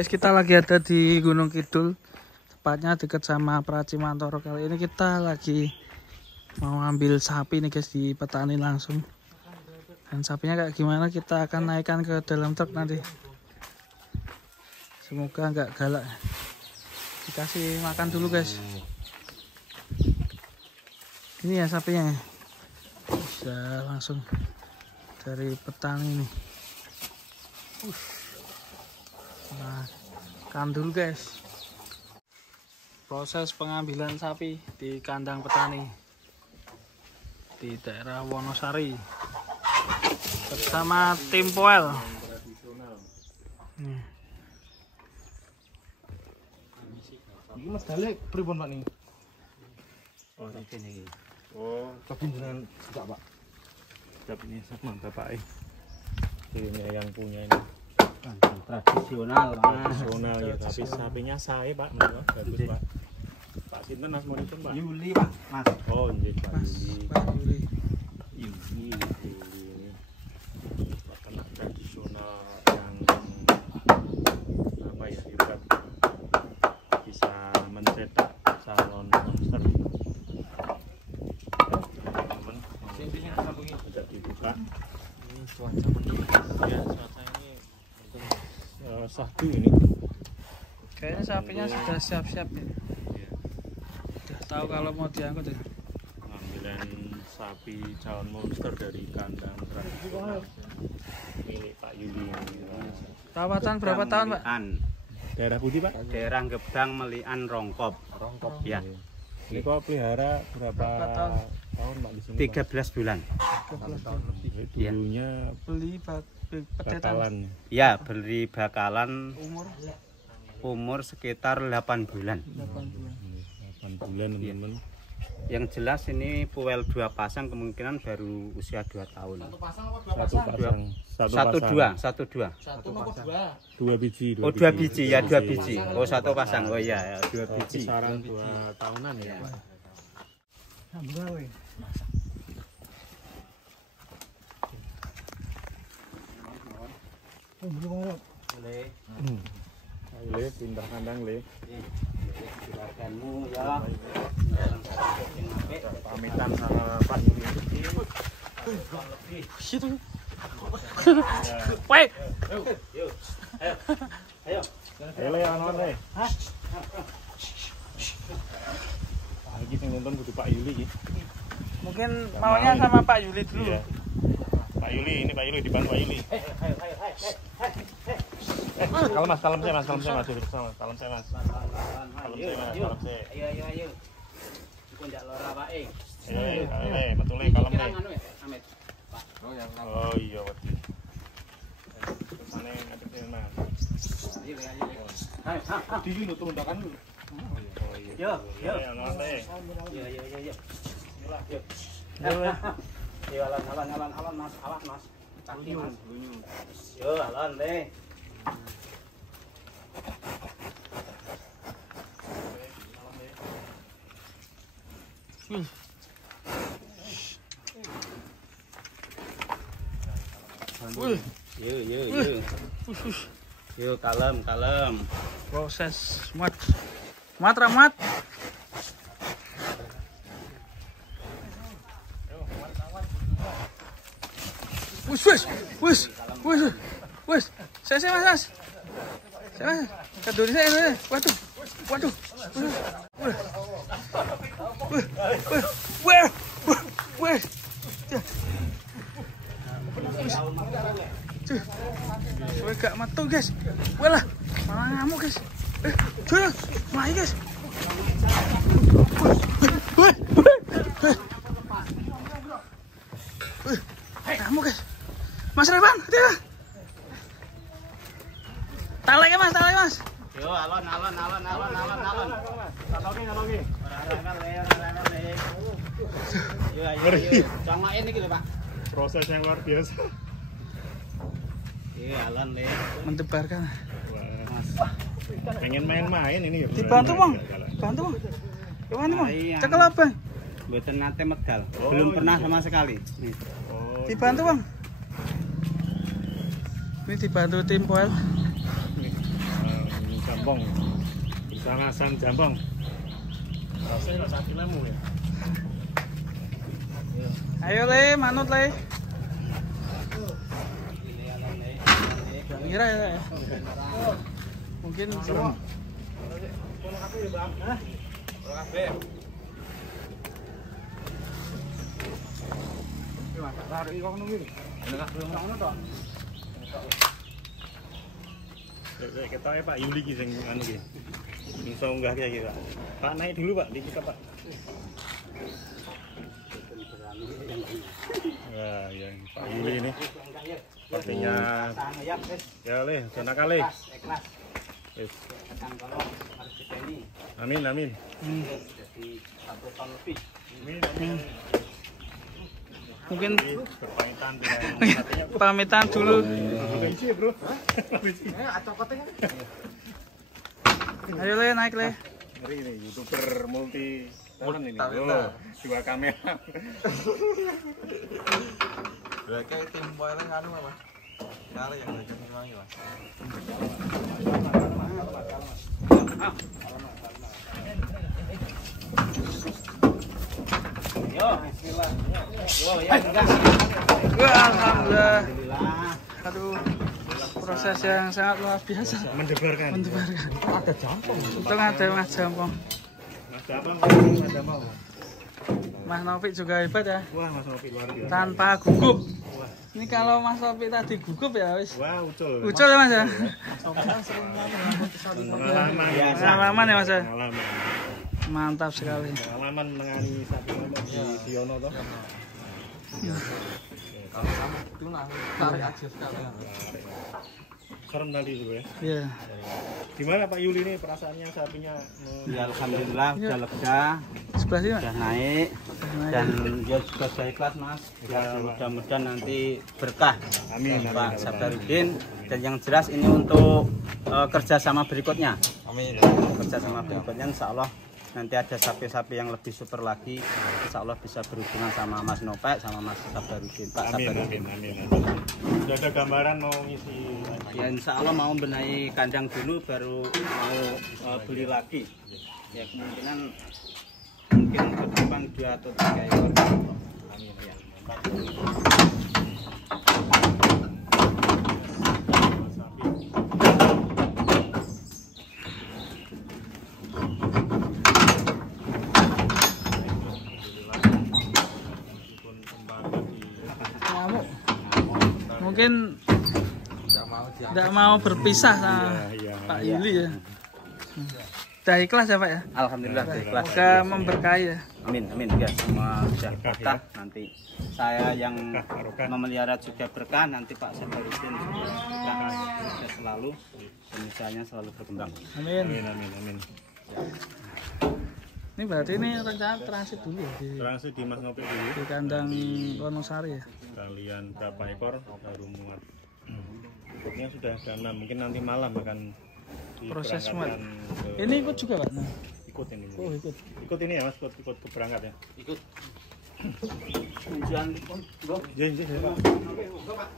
Guys, kita lagi ada di Gunung Kidul, tepatnya dekat sama Pracimantoro. Kali ini kita lagi mau ambil sapi nih guys, di petani langsung. Dan sapinya kayak gimana kita akan naikkan ke dalam truk nanti. Semoga nggak galak. Dikasih makan dulu guys. Ini ya sapinya, bisa langsung dari petani nih. Makan dulu guys. Proses pengambilan sapi di kandang petani di daerah Wonosari bersama tim Poel. Ini Mas Dalek pripun Pak nih? Oh, ini. Oh, tapi dengan enggak Pak. Tapi ini sama Bapak ini yang punya ini. Tradisional, Tradisional ya, tapi sapinya saya Pak, bagus Pak. Pak sinten Mas Monipun Pak? Yuli Pak, Mas. Oh, nggih Pak Yuli. Yuli. Peternak tradisional yang apa ya, ibarat bisa mencetak calon monster. Teman-teman, tidak dibuka. Ini cuaca mendung. Ya, cuaca ini sahdu ini. Kayaknya sapinya sudah siap-siap ya. Sudah tahu kalau mau diangkut ya. Pengambilan sapi calon monster dari kandang tradisional milik Pak Yuli ini. Perawatan berapa tahun Pak? Daerah Budi Pak? Daerah Gebang Melian Rongkop. Ya. Ini kok pelihara berapa tahun Pak di sini? 13 bulan. 13 tahun lebih. Dulunya Beli petetan. bakalan. Ya, beli bakalan Umur umur sekitar 8 bulan. 8 bulan. 8 bulan teman-teman. Yang jelas ini Puel 2 pasang, kemungkinan baru usia 2 tahun. Satu pasang. Satu dua. Dua biji. Oh, 2 biji ya, 2 biji. Oh, 1 pasang. Oh iya, 2 biji. Kisaran 2 tahunan ya Pak. Le, pindah kandang Le. Silakanmu ya. Pamitan sama Pak Yuli. Situ. Woi. Ayo. Ayo Le, anon Le. Lagi sing nonton kudu Pak Yuli iki. Mungkin maunya sama Pak Yuli dulu. Iya. Pak Yuli, ini Pak Yuli, dibantu Pak Yuli. Kalem Mas, kalem saya Mas, duduk sama. Kalem saya Mas. Kalem saya. Ayo. Iku ndak lara wae. Ayo, betul Le, kalem Le. Amit. Oh iya, wedi. Terusane ngadepin Mas. Di sini turun undakan dulu. Oh iya. Yo. Anon Le. Yo. Yo. Yo, alon Mas, awas Mas. Kaki Mas. Yo, alon deh. Yo. Yo, kalem. Proses muat ramat. Wis. Saya Mas. Saya keduri saya. Waduh. Wih. Soalnya gak matu guys. Walah, malah ngamuk guys. Cuy, mulai guys. Ngamuk guys. Mas Revan, hati-hati. Talek Mas. Yo, alon. Nalogi. Yo. Congokin iki lho, Pak. Proses yang luar biasa. Iya, alon deh. Mendebarkan. Wah. Pengen main-main ini ya. Dibantu, Bang. Gimana, Bang? Cekel apa? Mboten nate medal. Belum pernah sama sekali. Nih. Oh. Dibantu, Bang. Ini dibantu tim Poel. Jampong bersama Sang Jampong. Rasanya sapi lemu ya. Ayo Le, manut Le. Kira ya. Mungkin serem. Kita Pak Yuli ki sing anu ki. Iso unggah ki Pak. Pak naik dulu Pak, di kita Pak. Wah, yang Pak Yuli ini. Sepertinya ya Le, jangan nakal Le. Ikhlas. Wis. Tekan kalau harus dipeni. Amin, amin. Jadi 1 ton lebih. Amin. mungkin Berpamitan dengan katanya pamitan dulu. benci, Bro. Ayo Le, naik Le. Ngeri ini YouTuber multi talent ini. Oh, 2 kamera. Kayak tim boy nganu apa? Nyari yang lagi ngilangi lah. Yo, bismillah. Yo, ya enggak. Wah, alhamdulillah. Alhamdulillah. Aduh, proses yang sangat luar biasa. Mendebarkan. Ada jampong. Untung ada Mas Jampong. Mas Jampong, Mas Jampong. Mas Novik juga hebat ya. Wah, Mas Novi luar biasa. Tanpa gugup. Ini kalau Mas Novik tadi gugup ya wis. Wah, ucul. Ucul ya Mas ya. Pengalaman. Pengalaman ya Mas ya. Pengalaman. Mantap sekali. Pengalaman menangani sapi motor di Siono toh. Kalau sama itu nah, tarik aja sekalian. Serem tadi itu ya. Iya. Gimana Pak Yuli ini perasaannya sapinya? Ya alhamdulillah udah lega, Sebelah sini Mas. udah naik dan dia juga sudah ikhlas Mas. Ya, mudah-mudahan nanti berkah. Amin. Pak Sabarudin, dan yang jelas ini untuk kerjasama berikutnya. Amin. Kerjasama berikutnya insya Allah nanti ada sapi-sapi yang lebih super lagi, insya Allah bisa berhubungan sama Mas Nopek sama Mas Sabarudin, Pak Amin, Sabarudin. amin. Sudah ada gambaran mau ngisi? Ya insya Allah mau benahi kandang dulu baru mau beli lagi. Ya kemungkinan mungkin ke depan 2 atau 3 ekor. Amin ya. Ngamuk. Mungkin tidak mau berpisah sama Iya. Pak Yuli ya. Udah ikhlas ya Pak ya. Alhamdulillah ikhlas. Semoga memberkahi ya. Amin amin ya, semua sudah berkah nanti. Saya yang Berkah. memelihara juga berkah, nanti Pak Sabarudin juga berkah sukses selalu dan usahanya selalu berkembang. Amin. Amin. Ini berarti ini rencana transit dulu ya Transit di Mas Novi dulu. di kandang Wonosari ya. Kalian berapa ekor baru muat? Ikutnya sudah ada 6, mungkin nanti malam akan Proses diberangkatkan ke- Ini ikut juga Pak. Nah. ikut ini. Oh ikut. Ikut ini ya Mas, ikut ke berangkat ya. Ikut. Tujuan pun, Iya, Pak.